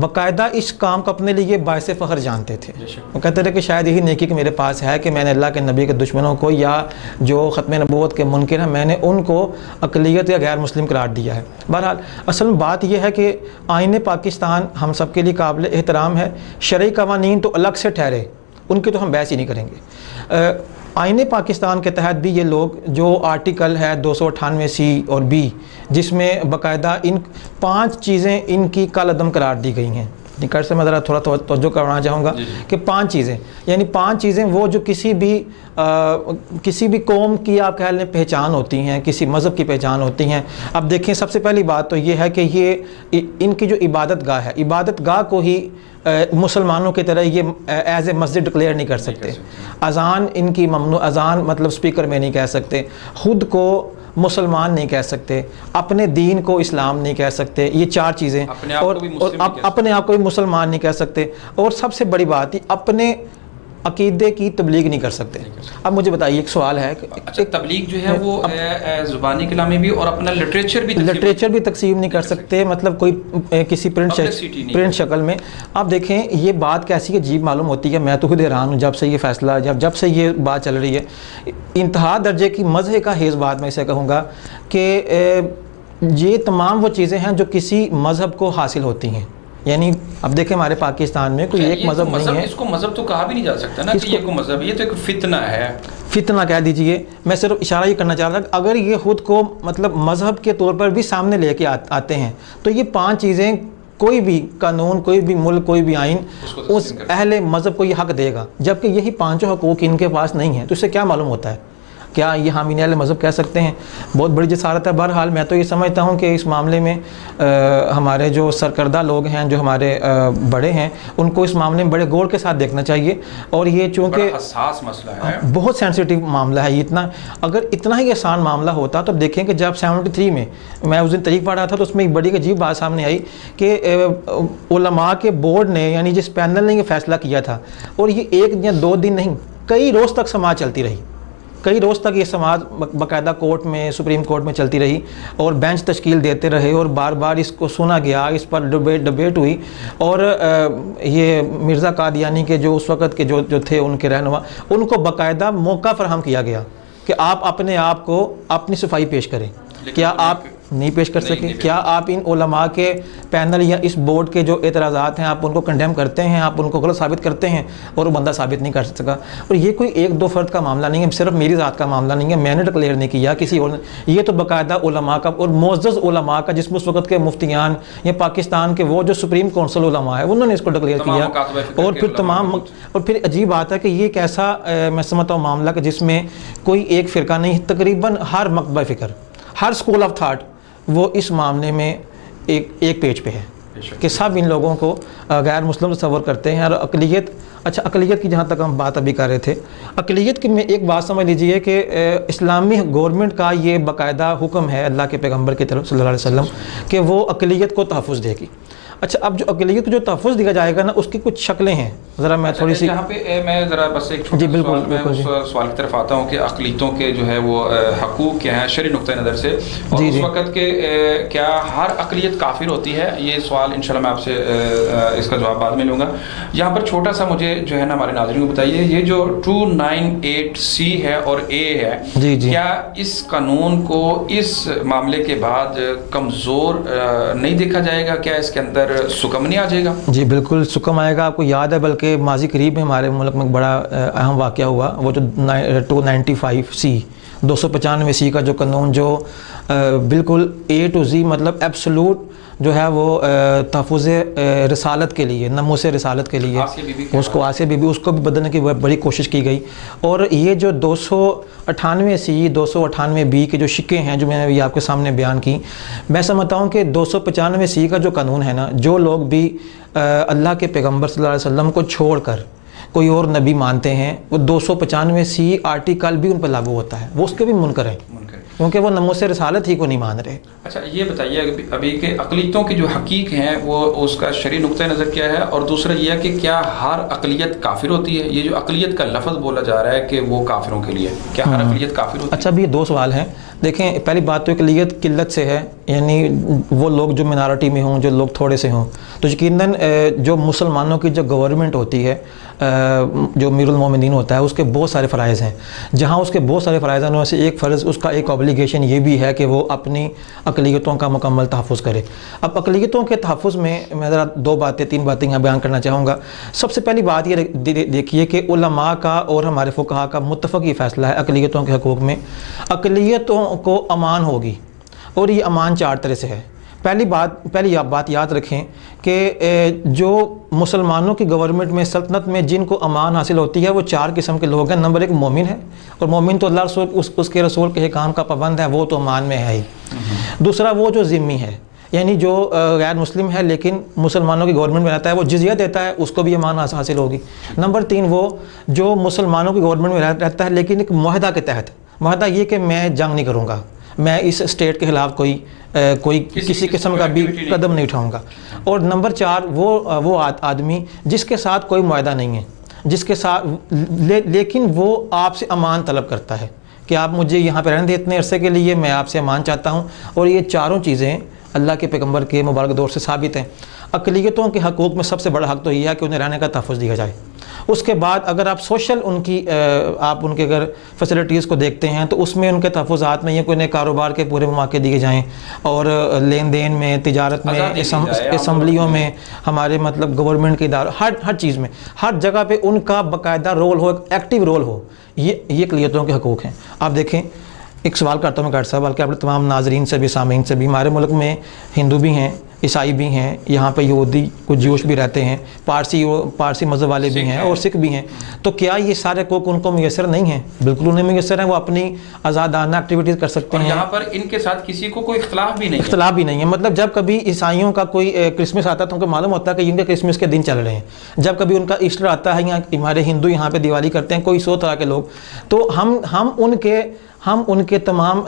باقاعدہ اس کام کو اپنے لیے باعث فخر جانتے تھے. وہ کہتے تھے کہ شاید یہی نیکی کہ میرے پاس ہے کہ میں نے اللہ کے نبی کے دشمنوں کو یا جو ختم نبوت کے منکر ہیں میں نے ان کو اقلیت یا غیر مسلم قرار دیا ہے. بہرحال اصل میں بات یہ ہے کہ آئین پاکستان ہم سب کے لیے قابل احترام ہے. شرعی قوانین تو الگ سے ٹھہرے، ان کی تو ہم بحث ہی نہیں کریں گے. آئین پاکستان کے تحت بھی یہ لوگ جو آرٹیکل ہے 298C اور B جس میں باقاعدہ ان 5 چیزیں ان کی کالعدم قرار دی گئی ہیں. نکاح سے میں ذرا تھوڑا توجہ کرنا چاہوں گا کہ 5 چیزیں، یعنی 5 چیزیں وہ جو کسی بھی قوم کی آپ کہہ لیں پہچان ہوتی ہیں، کسی مذہب کی پہچان ہوتی ہیں. اب دیکھیں سب سے پہلی بات تو یہ ہے کہ یہ ان کی جو عبادت گاہ ہے، عبادت گاہ کو ہی مسلمانوں کی طرح یہ ایز اے مسجد ڈکلیئر نہیں کر سکتے. اذان ان کی ممنوع، اذان مطلب سپیکر میں نہیں کہہ سکتے، خود کو مسلمان نہیں کہہ سکتے، اپنے دین کو اسلام نہیں کہہ سکتے. یہ 4 چیزیں، اور اپنے آپ کو بھی مسلمان نہیں کہہ سکتے. اور سب سے بڑی بات ہی اپنے عقیدے کی تبلیغ نہیں کر سکتے. اب مجھے بتائیے ایک سوال ہے کہ تبلیغ جو ہے وہ زبانی کلام میں بھی اور اپنا لٹریچر بھی تقسیم نہیں کر سکتے، مطلب کوئی کسی پرنٹ شکل میں. آپ دیکھیں یہ بات کیسی عجیب معلوم ہوتی ہے. میں تو خود حیران ہوں جب سے یہ فیصلہ جب سے یہ بات چل رہی ہے. انتہا درجے کی مزے کا حیض بات میں اسے کہوں گا کہ یہ تمام وہ چیزیں ہیں جو کسی مذہب کو حاصل ہوتی ہیں. یعنی اب دیکھیں ہمارے پاکستان میں کوئی ایک مذہب نہیں ہے. اس کو مذہب تو کہا بھی نہیں جا سکتا نا کہ یہ کوئی مذہب، یہ تو ایک فتنہ ہے. فتنہ کہہ دیجئے. میں صرف اشارہ یہ کرنا چاہ رہا تھا اگر یہ خود کو مطلب مذہب کے طور پر بھی سامنے لے کے آتے ہیں تو یہ 5 چیزیں کوئی بھی قانون، کوئی بھی ملک، کوئی بھی آئین اس اہل مذہب کو یہ حق دے گا، جبکہ یہی 5 حقوق ان کے پاس نہیں ہیں. تو اس سے کیا معلوم ہوتا ہے؟ کیا یہ حامین اہل مذہب کہہ سکتے ہیں؟ بہت بڑی جسارت ہے. بہرحال میں تو یہ سمجھتا ہوں کہ اس معاملے میں ہمارے جو سرکردہ لوگ ہیں، جو ہمارے بڑے ہیں، ان کو اس معاملے میں بڑے غور کے ساتھ دیکھنا چاہیے. اور یہ چونکہ حساس مسئلہ ہے، بہت سینسیٹیو معاملہ ہے. اگر اتنا ہی آسان معاملہ ہوتا تو دیکھیں کہ جب 73 میں میں اس دن تاریخ پڑھ رہا تھا تو اس میں ایک بڑی عجیب بات سامنے آئی کہ علماء کے بورڈ نے، یعنی جس پینل نے یہ فیصلہ کیا تھا، اور یہ 1 یا 2 دن نہیں، کئی روز تک سماعت چلتی رہی. کئی روز تک یہ سماعت باقاعدہ کورٹ میں، سپریم کورٹ میں چلتی رہی اور بینچ تشکیل دیتے رہے اور بار بار اس کو سنا گیا، اس پر ڈبیٹ ہوئی. اور یہ مرزا قادیانی کے جو اس وقت کے جو تھے ان کے رہنما، ان کو باقاعدہ موقع فراہم کیا گیا کہ آپ اپنے آپ کو اپنی صفائی پیش کریں. کیا آپ نہیں پیش کر سکے؟ کیا آپ ان علماء کے پینل یا اس بورڈ کے جو اعتراضات ہیں آپ ان کو کنڈیم کرتے ہیں، آپ ان کو غلط ثابت کرتے ہیں، اور وہ بندہ ثابت نہیں کر سکا؟ اور یہ کوئی 1-2 فرد کا معاملہ نہیں ہے، صرف میری ذات کا معاملہ نہیں ہے، میں نے ڈکلیئر نہیں کیا، کسی اور نے. یہ تو باقاعدہ علماء کا اور معزز علماء کا، جس میں اس وقت کے مفتیان یا پاکستان کے وہ جو سپریم کونسل علماء ہے انہوں نے اس کو ڈکلیئر کیا. اور پھر اور پھر عجیب بات ہے کہ یہ ایک ایسا میں سمجھتا ہوں معاملہ کہ جس میں کوئی ایک فرقہ نہیں، تقریباً ہر مکتبہ فکر، ہر اسکول آف تھاٹ وہ اس معاملے میں ایک پیج پہ ہے کہ سب ان لوگوں کو غیر مسلم تصور کرتے ہیں. اور اقلیت، اچھا اقلیت کی جہاں تک ہم بات ابھی کر رہے تھے، اقلیت کی میں ایک بات سمجھ لیجئے کہ اسلامی گورنمنٹ کا یہ باقاعدہ حکم ہے اللہ کے پیغمبر کی طرف صلی اللہ علیہ وسلم کہ وہ اقلیت کو تحفظ دے گی. اچھا اب جو اقلیت کو جو تحفظ دیا جائے گا نا، اس کی کچھ شکلیں ہیں. ذرا میں تھوڑی سی یہاں پہ میں ذرا بس ایک جی بالکل میں اس سوال کی طرف آتا ہوں کہ اقلیتوں کے جو ہے وہ حقوق کیا ہیں شرعی نقطہ نظر سے، اور اس وقت کے کیا ہر اقلیت کافر ہوتی ہے؟ یہ سوال انشاءاللہ میں آپ سے اس کا جواب بعد میں لوں گا. یہاں پر چھوٹا سا مجھے جو ہے نا ہمارے ناظرین کو بتائیے، یہ جو 298C ہے اور A ہے، کیا اس قانون کو اس معاملے کے بعد کمزور نہیں دیکھا جائے گا؟ کیا اس کے اندر سکم نہیں آ جائے گا؟ جی بالکل سکم آئے گا. آپ کو یاد ہے بلکہ ماضی قریب میں ہمارے ملک میں بڑا اہم واقعہ ہوا، وہ جو 295C 295C کا جو قانون جو بالکل A to Z مطلب ایبسولوٹ جو ہے وہ تحفظ رسالت کے لیے، ناموس رسالت کے لیے اس کو آسیہ بی بی اس کو بھی بدلنے کی بڑی کوشش کی گئی. اور یہ جو 298C 298B کے جو شکے ہیں جو میں نے ابھی آپ کے سامنے بیان کی، میں سمجھتا ہوں کہ 295C کا جو قانون ہے نا، جو لوگ بھی اللہ کے پیغمبر صلی اللہ علیہ وسلم کو چھوڑ کر کوئی اور نبی مانتے ہیں، وہ 295C آرٹیکل بھی ان پر لاگو ہوتا ہے، وہ اس کے بھی منکر ہیں کیونکہ وہ ناموس رسالت ہی کو نہیں مان رہے. اچھا یہ بتائیے ابھی کہ اقلیتوں کی جو حقیق ہیں وہ اس کا شرعی نقطہ نظر کیا ہے، اور دوسرا یہ ہے کہ کیا ہر اقلیت کافر ہوتی ہے؟ یہ جو اقلیت کا لفظ بولا جا رہا ہے کہ وہ کافروں کے لیے، کیا ہر اقلیت کافر ہوتی ہے؟ اچھا اب یہ 2 سوال ہیں. دیکھیں پہلی بات تو اقلیت قلت سے ہے، یعنی وہ لوگ جو منارٹی میں ہوں، جو لوگ تھوڑے سے ہوں، تو یقیناً جو مسلمانوں کی جو گورنمنٹ ہوتی ہے، جو امیر المومنین ہوتا ہے، اس کے بہت سارے فرائض ہیں. جہاں اس کے بہت سارے فرائض ہیں، ان میں سے ایک فرض، اس کا ایک اوبلیگیشن یہ بھی ہے کہ وہ اپنی اقلیتوں کا مکمل تحفظ کرے. اب اقلیتوں کے تحفظ میں ذرا تین باتیں یہاں بیان کرنا چاہوں گا. سب سے پہلی بات یہ دیکھیے کہ علماء کا اور ہمارے فقہاء کا متفق یہ فیصلہ ہے اقلیتوں کے حقوق میں، اقلیتوں کو امان ہوگی، اور یہ امان 4 طرح سے ہے. پہلی بات یاد رکھیں کہ جو مسلمانوں کی گورنمنٹ میں، سلطنت میں جن کو امان حاصل ہوتی ہے وہ 4 قسم کے لوگ ہیں. نمبر 1 مومن ہے، اور مومن تو اللہ رسول اس کے رسول کے احکام کا پابند ہے، وہ تو امان میں ہے ہی. دوسرا وہ جو ذمی ہے، یعنی جو غیر مسلم ہے لیکن مسلمانوں کی گورنمنٹ میں رہتا ہے، وہ جزیہ دیتا ہے، اس کو بھی امان حاصل ہوگی. نمبر 3 وہ جو مسلمانوں کی گورنمنٹ میں رہتا ہے لیکن ایک معاہدہ کے تحت، معاہدہ یہ کہ میں جنگ نہیں کروں گا، میں اس اسٹیٹ کے خلاف کوئی کسی قسم کا بھی قدم نہیں اٹھاؤں گا. اور نمبر 4 وہ آدمی جس کے ساتھ کوئی معاہدہ نہیں ہے، جس کے ساتھ لیکن وہ آپ سے امان طلب کرتا ہے کہ آپ مجھے یہاں پہ رہنے دیں اتنے عرصے کے لیے، میں آپ سے امان چاہتا ہوں. اور یہ 4 چیزیں اللہ کے پیغمبر کے مبارک دور سے ثابت ہیں. اقلیتوں کے حقوق میں سب سے بڑا حق تو یہ ہے کہ انہیں رہنے کا تحفظ دیا جائے. اس کے بعد اگر آپ سوشل آپ ان کے اگر فیسلٹیز کو دیکھتے ہیں تو اس میں ان کے تحفظات میں یہ کوئی نئے کاروبار کے پورے مواقع دیے جائیں، اور لین دین میں، تجارت میں، اسمبلیوں میں، ہمارے مطلب گورنمنٹ کے اداروں، ہر چیز میں، ہر جگہ پہ ان کا باقاعدہ رول ہو، ایکٹیو رول ہو. یہ اقلیتوں کے حقوق ہیں. آپ دیکھیں، ایک سوال کرتا ہوں میں ڈاکٹر صاحب، بلکہ اپنے تمام ناظرین سے بھی، سامعین سے بھی، ہمارے ملک میں ہندو بھی ہیں، عیسائی بھی ہیں، یہاں پہ یہودی کچھ جوش بھی رہتے ہیں، پارسی مذہب والے بھی ہیں، اور سکھ بھی ہیں. تو کیا یہ سارے حقوق ان کو میسر نہیں ہیں؟ بالکل انہیں میسر ہیں. وہ اپنی آزادانہ ایکٹیویٹیز کر سکتے ہیں. یہاں پر ان کے ساتھ کسی کو کوئی اختلاف بھی نہیں ہے. مطلب جب کبھی عیسائیوں کا کوئی کرسمس آتا ہے تو ان کو معلوم ہوتا ہے کہ ان کے کرسمس کے دن چل رہے ہیں. جب کبھی ان کا ایسٹر آتا ہے، یا ہمارے ہندو یہاں پہ دیوالی کرتے ہیں، کوئی 100 طرح کے لوگ، تو ہم ان کے تمام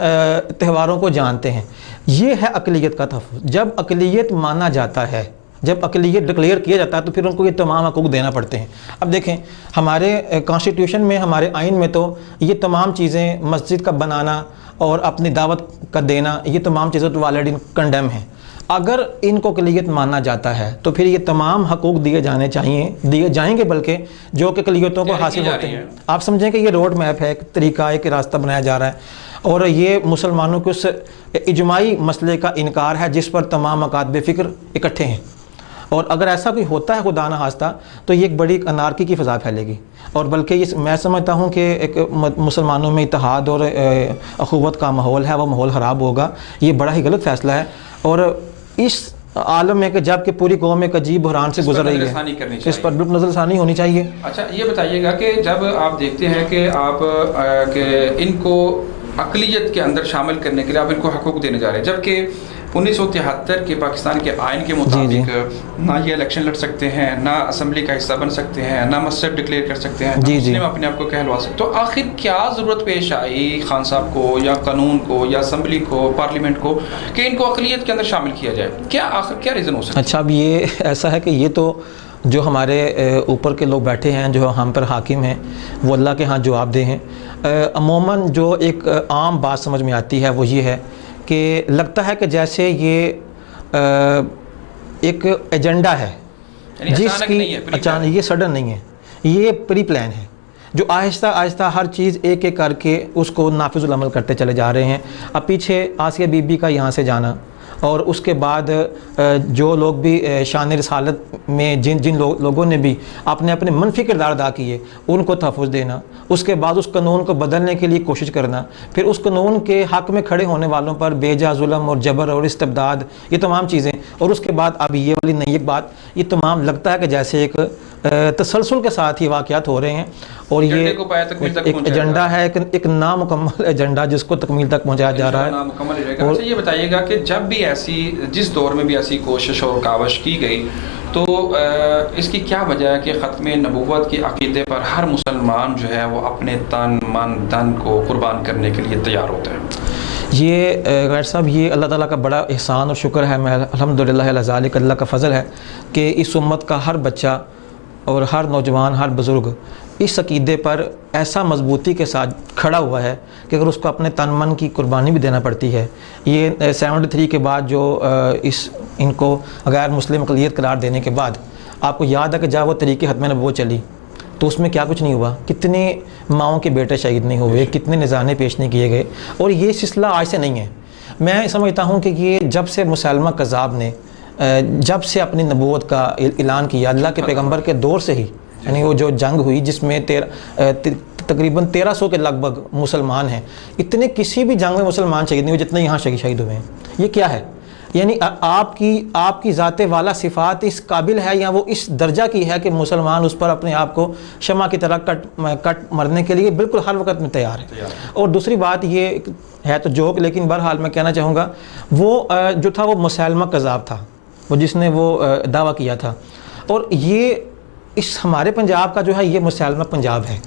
تہواروں کو جانتے ہیں. یہ ہے اقلیت کا تحفظ. جب اقلیت مانا جاتا ہے، جب اقلیت ڈکلیئر کیا جاتا ہے، تو پھر ان کو یہ تمام حقوق دینا پڑتے ہیں. اب دیکھیں ہمارے کانسٹیٹیوشن میں، ہمارے آئین میں تو یہ تمام چیزیں، مسجد کا بنانا اور اپنی دعوت کا دینا، یہ تمام چیزیں تو آلریڈی کنڈیم ہیں. اگر ان کو اقلیت مانا جاتا ہے تو پھر یہ تمام حقوق دیے جائیں گے، بلکہ جو کہ اقلیتوں کو حاصل ہوتے ہیں. آپ سمجھیں کہ یہ روڈ میپ ہے، ایک طریقہ، ایک راستہ بنایا جا رہا ہے، اور یہ مسلمانوں کے اس اجماعی مسئلے کا انکار ہے جس پر تمام مکاتب فکر اکٹھے ہیں. اور اگر ایسا کوئی ہوتا ہے خدا نہ خواستہ، تو یہ ایک بڑی انارکی کی فضا پھیلے گی. اور بلکہ یہ میں سمجھتا ہوں کہ ایک مسلمانوں میں اتحاد اور اخوت کا ماحول ہے، وہ ماحول خراب ہوگا. یہ بڑا ہی غلط فیصلہ ہے. اور اس عالم میں کہ جب کہ پوری قوم ایک عجیب بحران سے گزر رہی ہے، اس پر بالکل نظر ثانی ہونی چاہیے. اچھا یہ بتائیے گا کہ جب آپ دیکھتے ہیں کہ ان کو اقلیت کے اندر شامل کرنے کے لیے آپ ان کو حقوق دینے جا رہے ہیں، جبکہ 1973 کے پاکستان کے آئین کے مطابق نہ یہ الیکشن لڑ سکتے ہیں، نہ اسمبلی کا حصہ بن سکتے ہیں، نہ مسجد ڈکلیئر کر سکتے ہیں، نہ مسلم اپنے آپ کو کہلوا سکتے. تو آخر کیا ضرورت پیش آئی خان صاحب کو، یا قانون کو، یا اسمبلی کو، پارلیمنٹ کو، کہ ان کو اقلیت کے اندر شامل کیا جائے؟ کیا ریزن ہو سکتا ہے؟ اچھا، اب یہ ایسا ہے کہ یہ تو جو ہمارے اوپر کے لوگ بیٹھے ہیں، جو ہم پر حاکم ہیں، وہ اللہ کے ہاں جواب دہ ہیں. عموماً جو ایک عام بات سمجھ میں آتی ہے وہ یہ ہے کہ لگتا ہے کہ جیسے یہ ایک ایجنڈا ہے، جس کی اچانک، یہ سڈن نہیں ہے، یہ پری پلان ہے، جو آہستہ آہستہ ہر چیز ایک ایک کر کے اس کو نافذ العمل کرتے چلے جا رہے ہیں. اب پیچھے آسیہ بی بی کا یہاں سے جانا، اور اس کے بعد جو لوگ بھی شان رسالت میں جن لوگوں نے بھی اپنے منفی کردار ادا کیے، ان کو تحفظ دینا، اس کے بعد اس قانون کو بدلنے کے لیے کوشش کرنا، پھر اس قانون کے حق میں کھڑے ہونے والوں پر بے جا ظلم اور جبر اور استبداد، یہ تمام چیزیں. اور اس کے بعد اب یہ والی نئی ایک بات، یہ تمام لگتا ہے کہ جیسے ایک تسلسل کے ساتھ یہ واقعات ہو رہے ہیں. اور یہ ایک ایجنڈا ہے، ایک نامکمل ایجنڈا جس کو تکمیل تک پہنچایا جا رہا ہے. اور یہ بتائیے گا کہ جب بھی جس دور میں بھی ایسی کوشش اور کاوش کی گئی، تو اس کی کیا وجہ ہے کہ ختم نبوت کے عقیدے پر ہر مسلمان جو ہے وہ اپنے تن من دھن کو قربان کرنے کے لیے تیار ہوتا ہے؟ یہ غیر صاحب، یہ اللہ تعالیٰ کا بڑا احسان اور شکر ہے. میں الحمدللہ علی ذالک، اللہ کا فضل ہے کہ اس امت کا ہر بچہ اور ہر نوجوان، ہر بزرگ اس عقیدے پر ایسا مضبوطی کے ساتھ کھڑا ہوا ہے کہ اگر اس کو اپنے تن من کی قربانی بھی دینا پڑتی ہے. یہ 73 کے بعد جو ان کو غیر مسلم اقلیت قرار دینے کے بعد آپ کو یاد ہے کہ جب وہ طریقے ختم نبوت چلی تو اس میں کیا کچھ نہیں ہوا، کتنے ماؤں کے بیٹے شہید نہیں ہوئے، کتنے نذرانے پیش نہیں کیے گئے. اور یہ سلسلہ آج سے نہیں ہے. میں سمجھتا ہوں کہ یہ جب سے مسلمہ کذاب نے جب سے اپنی نبوت کا اعلان کیا، اللہ کے پیغمبر کے دور سے ہی، یعنی وہ جو جنگ ہوئی جس میں تقریباً 1300 کے لگ بھگ مسلمان ہیں، اتنے کسی بھی جنگ میں مسلمان شہید نہیں ہوئے جتنے یہاں شہید ہوئے ہیں. یہ کیا ہے؟ یعنی آپ کی ذات والا صفات اس قابل ہے یا وہ اس درجہ کی ہے کہ مسلمان اس پر اپنے آپ کو شمع کی طرح کٹ مرنے کے لیے بالکل ہر وقت میں تیار ہے. اور دوسری بات یہ ہے تو جوک، لیکن بہرحال میں کہنا چاہوں گا وہ جو تھا وہ مسلمہ کذاب تھا، وہ جس نے وہ دعویٰ کیا تھا. اور یہ اس ہمارے پنجاب کا جو ہے یہ مسلمہ پنجاب ہے.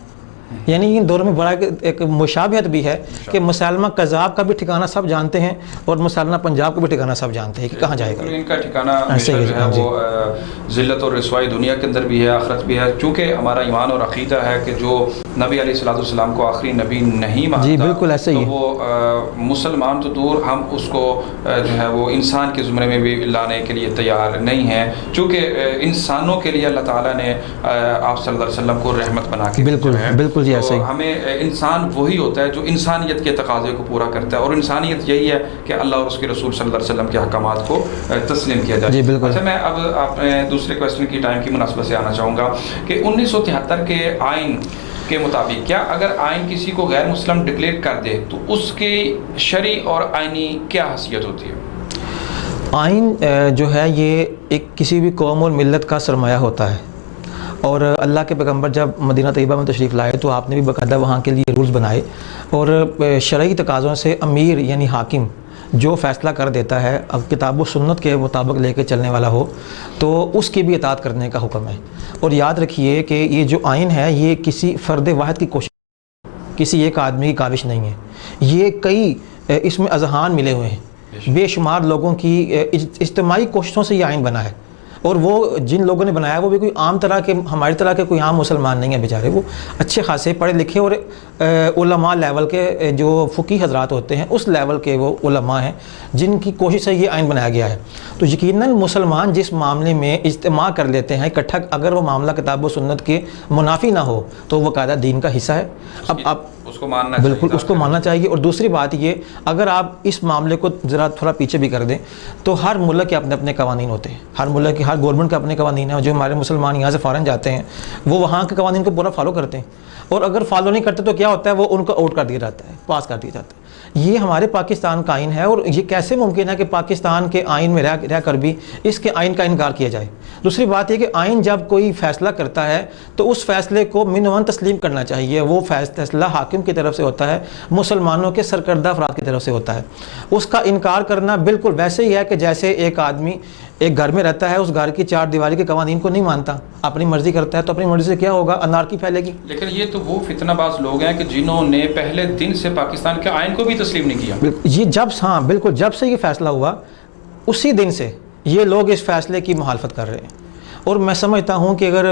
یعنی ان دونوں میں بڑا ایک مشابہت بھی ہے کہ مسلمہ کذاب کا بھی ٹھکانہ سب جانتے ہیں اور مسلمہ پنجاب کا بھی ٹھکانہ سب جانتے ہیں کہ کہاں جائے گا. ان کا ٹھکانہ جو ہے وہ ذلت اور رسوائی دنیا کے اندر بھی ہے، آخرت بھی ہے. چونکہ ہمارا ایمان اور عقیدہ ہے کہ جو نبی علیہ الصلوۃ والسلام کو آخری نبی نہیں مانتا، جی بالکل ایسے ہی، تو وہ مسلمان تو دور، ہم اس کو جو ہے وہ انسان کے زمرے میں بھی لانے کے لیے تیار نہیں ہیں. چونکہ انسانوں کے لیے اللہ تعالیٰ نے آپ صلی اللہ علیہ وسلم کو رحمت بنا کے بالکل بالکل جی ایسے ہی. ہمیں انسان وہی ہوتا ہے جو انسانیت کے تقاضے کو پورا کرتا ہے، اور انسانیت یہی ہے کہ اللہ اور اس کے رسول صلی اللہ علیہ وسلم کے احکامات کو تسلیم کیا جائے. جی بالکل. اچھا، میں اب اپنے دوسرے کویسچن کی ٹائم کی مناسبت سے آنا چاہوں گا کہ 1973 کے آئین کے مطابق کیا اگر آئین کسی کو غیر مسلم ڈکلیئر کر دے تو اس کی شرعی اور آئینی کیا حیثیت ہوتی ہے؟ آئین جو ہے یہ ایک کسی بھی قوم اور ملت کا سرمایہ ہوتا ہے. اور اللہ کے پیغمبر جب مدینہ طیبہ میں تشریف لائے تو آپ نے بھی باقاعدہ وہاں کے لیے رولز بنائے، اور شرعی تقاضوں سے امیر یعنی حاکم جو فیصلہ کر دیتا ہے اب کتاب و سنت کے مطابق لے کے چلنے والا ہو تو اس کی بھی اطاعت کرنے کا حکم ہے. اور یاد رکھیے کہ یہ جو آئین ہے یہ کسی فرد واحد کی کوشش، کسی ایک آدمی کی کاوش نہیں ہے. یہ کئی اس میں اذہان ملے ہوئے ہیں، بے شمار لوگوں کی اجتماعی کوششوں سے یہ آئین بنا ہے. اور وہ جن لوگوں نے بنایا وہ بھی کوئی عام طرح کے، ہماری طرح کے کوئی عام مسلمان نہیں ہیں بیچارے، وہ اچھے خاصے پڑھے لکھے اور علماء لیول کے جو فقی حضرات ہوتے ہیں اس لیول کے وہ علماء ہیں جن کی کوشش سے یہ آئین بنایا گیا ہے. تو یقیناً مسلمان جس معاملے میں اجتماع کر لیتے ہیں اکٹھا، اگر وہ معاملہ کتاب و سنت کے منافی نہ ہو تو وہ قاعدہ دین کا حصہ ہے. اب اس کو ماننا بالکل اس کو ماننا چاہیے. اور دوسری بات یہ، اگر آپ اس معاملے کو ذرا تھوڑا پیچھے بھی کر دیں تو ہر ملک کے اپنے اپنے قوانین ہوتے ہیں، ہر ملک کے ہر گورنمنٹ کے اپنے قوانین ہیں. جو ہمارے مسلمان یہاں سے فارن جاتے ہیں وہ وہاں کے قوانین کو پورا فالو کرتے ہیں، اور اگر فالو نہیں کرتے تو کیا ہوتا ہے، وہ ان کو آؤٹ کر دیا جاتا ہے، پاس کر دیا جاتا ہے. یہ ہمارے پاکستان کا آئین ہے، اور یہ کیسے ممکن ہے کہ پاکستان کے آئین میں رہ کر بھی اس کے آئین کا انکار کیا جائے. دوسری بات یہ کہ آئین جب کوئی فیصلہ کرتا ہے تو اس فیصلے کو منوان تسلیم کرنا چاہیے. وہ فیصلہ حاکم کی طرف سے ہوتا ہے، مسلمانوں کے سرکردہ افراد کی طرف سے ہوتا ہے. اس کا انکار کرنا بالکل ویسے ہی ہے کہ جیسے ایک آدمی ایک گھر میں رہتا ہے، اس گھر کی چار دیواری کے قوانین کو نہیں مانتا، اپنی مرضی کرتا ہے، تو اپنی مرضی سے کیا ہوگا، انارکی پھیلے گی. لیکن یہ تو وہ فتنہ باز لوگ ہیں کہ جنہوں نے پہلے دن سے پاکستان کے آئین کو بھی تسلیم نہیں کیا. یہ بالکل جب سے یہ فیصلہ ہوا اسی دن سے یہ لوگ اس فیصلے کی مخالفت کر رہے ہیں. اور میں سمجھتا ہوں کہ اگر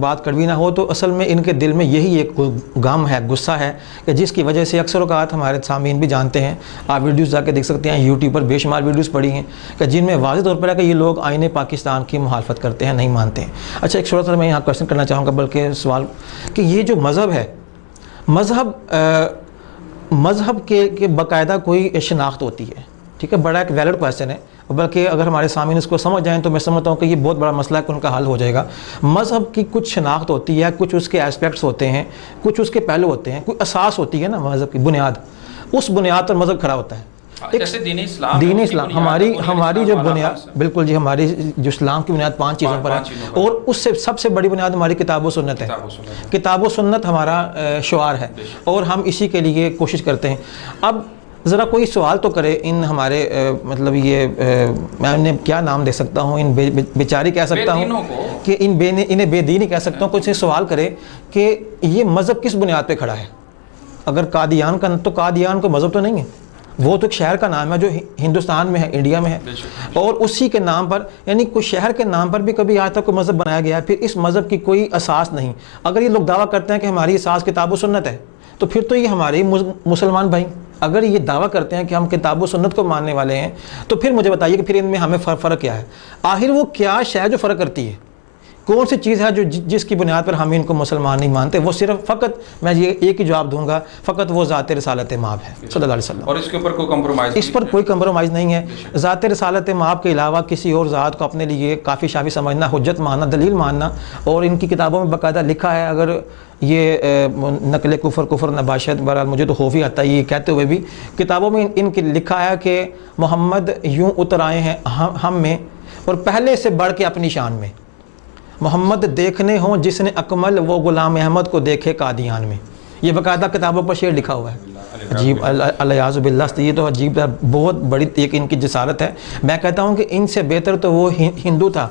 بات کڑوی نہ ہو تو اصل میں ان کے دل میں یہی ایک غم ہے، غصہ ہے، کہ جس کی وجہ سے اکثر اوقات ہمارے سامعین بھی جانتے ہیں، آپ ویڈیوز جا کے دیکھ سکتے ہیں، یوٹیوب پر بے شمار ویڈیوز پڑی ہیں کہ جن میں واضح طور پر ہے کہ یہ لوگ آئین پاکستان کی مخالفت کرتے ہیں، نہیں مانتے ہیں. اچھا، ایک چھوٹا سا میں یہاں کوشچن کرنا چاہوں گا، بلکہ سوال، کہ یہ جو مذہب ہے، مذہب کے باقاعدہ کوئی شناخت ہوتی ہے، ٹھیک ہے، بڑا ایک ویلڈ کویسچن ہے. بلکہ اگر ہمارے سامعین اس کو سمجھ جائیں تو میں سمجھتا ہوں کہ یہ بہت بڑا مسئلہ ہے کہ ان کا حل ہو جائے گا. مذہب کی کچھ شناخت ہوتی ہے، کچھ اس کے ایسپیکٹس ہوتے ہیں، کچھ اس کے پہلو ہوتے ہیں، کوئی اساس ہوتی ہے نا مذہب کی بنیاد، اس بنیاد پر مذہب کھڑا ہوتا ہے. جیسے دین اسلام ہماری جو بنیاد، بالکل جی، ہماری جو اسلام کی بنیاد 5 چیزوں پر ہے، اور اس سے سب سے بڑی بنیاد ہماری کتاب و سنت ہے. کتاب و سنت ہمارا شعار ہے اور ہم اسی کے لیے کوشش کرتے ہیں. اب ذرا کوئی سوال تو کرے ان ہمارے مطلب یہ میں انہیں کیا نام دے سکتا ہوں، ان بیچاری کہہ سکتا ہوں کہ انہیں بے دین ہی کہہ سکتا ہوں. کچھ سوال کرے کہ یہ مذہب کس بنیاد پہ کھڑا ہے. اگر قادیان کا، تو قادیان کو مذہب تو نہیں ہے. وہ تو ایک شہر کا نام ہے جو ہندوستان میں ہے، انڈیا میں ہے، اور اسی کے نام پر یعنی کوئی شہر کے نام پر بھی کبھی آج تک کوئی مذہب بنایا گیا ہے، پھر اس مذہب کی کوئی اساس نہیں۔ اگر یہ لوگ دعویٰ کرتے ہیں کہ ہماری اساس کتاب و سنت ہے تو پھر تو یہ ہمارے مسلمان بھائی اگر یہ دعویٰ کرتے ہیں کہ ہم کتاب و سنت کو ماننے والے ہیں تو پھر مجھے بتائیے کہ پھر ان میں ہمیں فرق کیا ہے؟ آخر وہ کیا شے ہے جو فرق کرتی ہے؟ کون سی چیز ہے جو جس کی بنیاد پر ہم ان کو مسلمان نہیں مانتے؟ وہ صرف فقط میں یہ ایک ہی جواب دوں گا، فقط وہ ذات رسالت مآب ہے صلی اللہ علیہ وسلم، اور اس کے اوپر کوئی کمپرومائز، اس پر کوئی کمپرومائز نہیں ہے۔ ذات رسالت مآب کے علاوہ کسی اور ذات کو اپنے لیے کافی شافی سمجھنا، حجت ماننا، دلیل ماننا، اور ان کی کتابوں میں باقاعدہ لکھا ہے، اگر یہ نقل کفر نباشت، بہرحال مجھے تو خوف ہی آتا ہے یہ کہتے ہوئے بھی، کتابوں میں ان کی لکھا ہے کہ محمد یوں اتر آئے ہیں ہم میں اور پہلے سے بڑھ کے اپنی شان میں، محمد دیکھنے ہوں جس نے اکمل وہ غلام احمد کو دیکھے قادیان میں۔ یہ باقاعدہ کتابوں پر شعر لکھا ہوا ہے۔ عجیب، الیاذ باللہ، یہ تو عجیب ہے، بہت بڑی ایک ان کی جسارت ہے۔ میں کہتا ہوں کہ ان سے بہتر تو وہ ہندو تھا،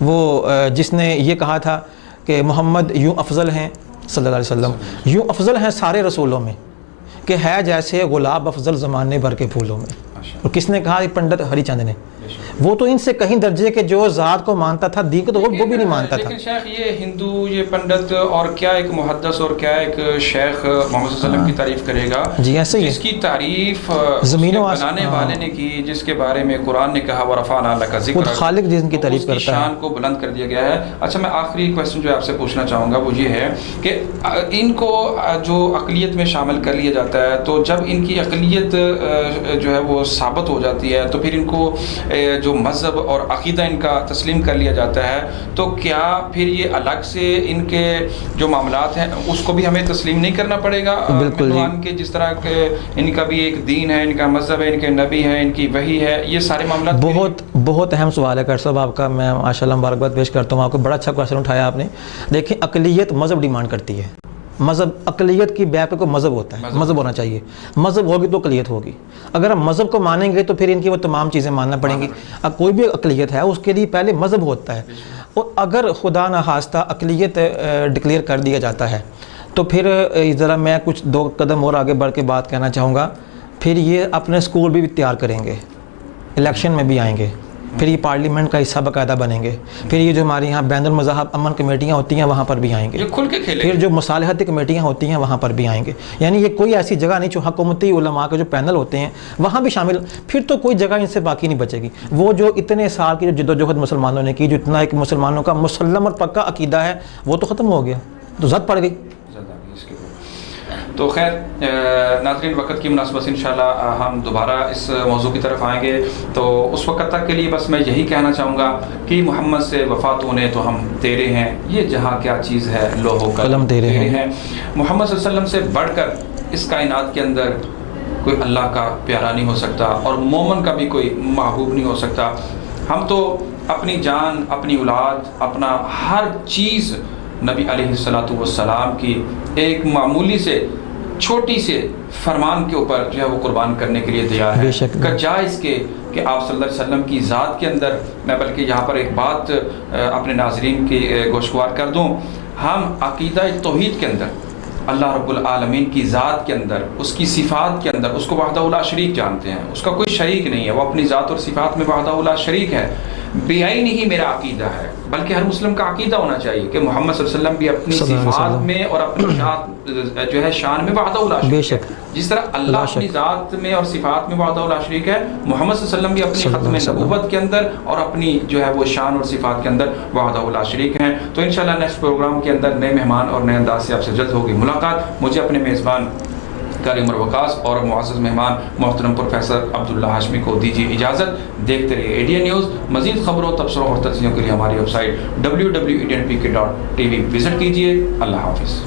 وہ جس نے یہ کہا تھا کہ محمد یوں افضل ہیں صلی اللہ علیہ وسلم، یوں افضل ہیں سارے رسولوں میں کہ ہے جیسے گلاب افضل زمانے بھر کے پھولوں میں۔ اور کس نے کہا؟ پنڈت ہری چند نے۔ وہ تو ان سے کہیں درجے کے جو ذات کو مانتا تھا، دین کو تو وہ بھی نہیں مانتا تھا۔ لیکن شیخ یہ ہندو، یہ پنڈت، اور کیا ایک محدث اور کیا ایک شیخ محمد صلی اللہ علیہ وسلم کی تعریف کرے گا جی ایسے ہی جس کی تعریف زمین و بنانے والے نے کی، جس کے بارے میں قرآن نے کہا وَرَفَعْنَا لَكَ ذِكْرَكَ، خود خالق جن کی تعریف کرتا ہے، اس کی شان کو بلند کر دیا گیا ہے۔ اچھا، میں آخری کویسچن جو آپ سے پوچھنا چاہوں گا وہ یہ ہے کہ ان کو جو اقلیت میں شامل کر لیا جاتا ہے، تو جب ان کی اقلیت جو ہے وہ ثابت ہو جاتی ہے تو پھر ان کو جو مذہب اور عقیدہ ان کا تسلیم کر لیا جاتا ہے، تو کیا پھر یہ الگ سے ان کے جو معاملات ہیں اس کو بھی ہمیں تسلیم نہیں کرنا پڑے گا؟ بالکل کہ جس طرح کہ ان کا بھی ایک دین ہے، ان کا مذہب ہے، ان کے نبی ہیں، ان کی وحی ہے، یہ سارے معاملات۔ بہت اہم سوال ہے کر صاحب آپ کا، میں ماشاءاللہ مبارکباد پیش کرتا ہوں آپ کو، بڑا اچھا کویشچن اٹھایا آپ نے۔ دیکھیں، اقلیت مذہب ڈیمانڈ کرتی ہے، مذہب اقلیت کی بیک پہ کوئی مذہب ہوتا ہے، مذہب ہونا چاہیے، مذہب ہوگی تو اقلیت ہوگی۔ اگر ہم مذہب کو مانیں گے تو پھر ان کی وہ تمام چیزیں ماننا پڑیں گی۔ اب کوئی بھی اقلیت ہے اس کے لیے پہلے مذہب ہوتا ہے، اور اگر خدا نخواستہ اقلیت ڈکلیئر کر دیا جاتا ہے تو پھر ذرا میں کچھ دو قدم اور آگے بڑھ کے بات کہنا چاہوں گا، پھر یہ اپنے اسکول بھی تیار کریں گے، الیکشن میں بھی آئیں گے، پھر یہ پارلیمنٹ کا حصہ باقاعدہ بنیں گے، پھر یہ جو ہمارے یہاں بین المذاہب امن کمیٹیاں ہوتی ہیں وہاں پر بھی آئیں گے، پھر جو مصالحتی کمیٹیاں ہوتی ہیں وہاں پر بھی آئیں گے۔ یعنی یہ کوئی ایسی جگہ نہیں جو حکومتی علماء کے جو پینل ہوتے ہیں وہاں بھی شامل، پھر تو کوئی جگہ ان سے باقی نہیں بچے گی۔ وہ جو اتنے سال کی جو جد و جہد مسلمانوں نے کی، جو اتنا ایک مسلمانوں کا مسلم اور پکا عقیدہ ہے، وہ تو ختم ہو گیا، تو زد پڑ گئی۔ تو خیر ناظرین، وقت کی مناسبت سے انشاءاللہ ہم دوبارہ اس موضوع کی طرف آئیں گے، تو اس وقت تک کے لیے بس میں یہی کہنا چاہوں گا کہ محمد سے وفات ہونے تو ہم تیرے ہیں، یہ جہاں کیا چیز ہے لوح و قلم تیرے ہیں۔ محمد صلی اللہ علیہ وسلم سے بڑھ کر اس کائنات کے اندر کوئی اللہ کا پیارا نہیں ہو سکتا، اور مومن کا بھی کوئی محبوب نہیں ہو سکتا۔ ہم تو اپنی جان، اپنی اولاد، اپنا ہر چیز نبی علیہ السلام کی ایک معمولی سے چھوٹی سے فرمان کے اوپر جو ہے وہ قربان کرنے کے لیے تیار ہے، کہ جائز کہ آپ صلی اللہ علیہ وسلم کی ذات کے اندر، میں بلکہ یہاں پر ایک بات اپنے ناظرین کی گوشوار کر دوں، ہم عقیدہ توحید کے اندر اللہ رب العالمین کی ذات کے اندر، اس کی صفات کے اندر اس کو وحدہ لا شریک جانتے ہیں، اس کا کوئی شریک نہیں ہے، وہ اپنی ذات اور صفات میں وحدہ لا شریک ہے۔ بے عین ہی میرا عقیدہ ہے، بلکہ ہر مسلم کا عقیدہ ہونا چاہیے کہ محمد صلی اللہ علیہ وسلم بھی اپنی صفات میں اور اپنی جو ہے شان میں وحدہ لا شریک ہے، جس طرح اللہ اپنی ذات میں اور صفات میں وحدہ لا شریک ہے، محمد صلی اللہ علیہ وسلم بھی اپنی ختم نبوت کے اندر اور اپنی جو ہے وہ شان اور صفات کے اندر وحدہ لا شریک ہیں۔ تو انشاءاللہ نیکسٹ پروگرام کے اندر نئے مہمان اور نئے انداز سے آپ سے جلد ہوگی ملاقات۔ مجھے اپنے میزبان قاری عمر وقاص اور معزز مہمان محترم پروفیسر عبداللہ ہاشمی کو دیجیے اجازت۔ دیکھتے رہیے ADN نیوز۔ مزید خبروں، تبصروں اور تجزیوں کے لیے ہماری ویب سائٹ www.adnpk.tv وزٹ کیجیے۔ اللہ حافظ۔